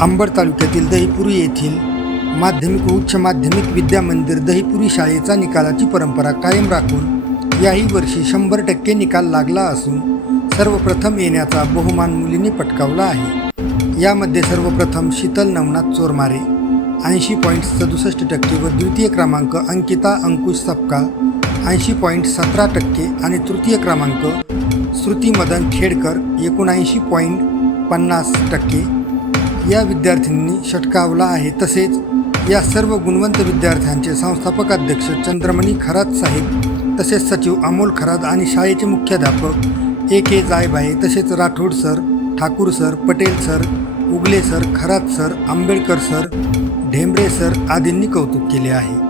अंबड तालुक्यातील दहीपुरी येथील माध्यमिक व उच्च माध्यमिक विद्या मंदिर दहीपुरी शाळेचा निकालाची परंपरा कायम राखून याही वर्षी शंभर टक्के निकाल लागला असून सर्वप्रथम येण्याचा बहुमान मुलींनी पटकावला आहे. यामध्ये सर्वप्रथम शीतल नवनाथ चोरमारे ऐंशी पॉईंट सदुसष्ट टक्के व द्वितीय क्रमांक अंकिता अंकुश सपकाळ ऐंशी पॉईंट सतरा टक्के आणि तृतीय क्रमांक श्रुती मदन खेडकर एकोणऐंशी पॉईंट पन्नास टक्के या विद्यार्थ्यांनी षटकावला आहे. तसेच या सर्व गुणवंत विद्यार्थ्यांचे संस्थापक अध्यक्ष चंद्रमणी खरात साहेब तसेच सचिव अमोल खरात आणि शाळेचे मुख्याध्यापक ए के जायबाई तसेच Rathod sir Thakur sir Patel sir Ugale sir Kharat sir Ambedkar sir Dhembare sir आदींनी कौतुक केले आहे.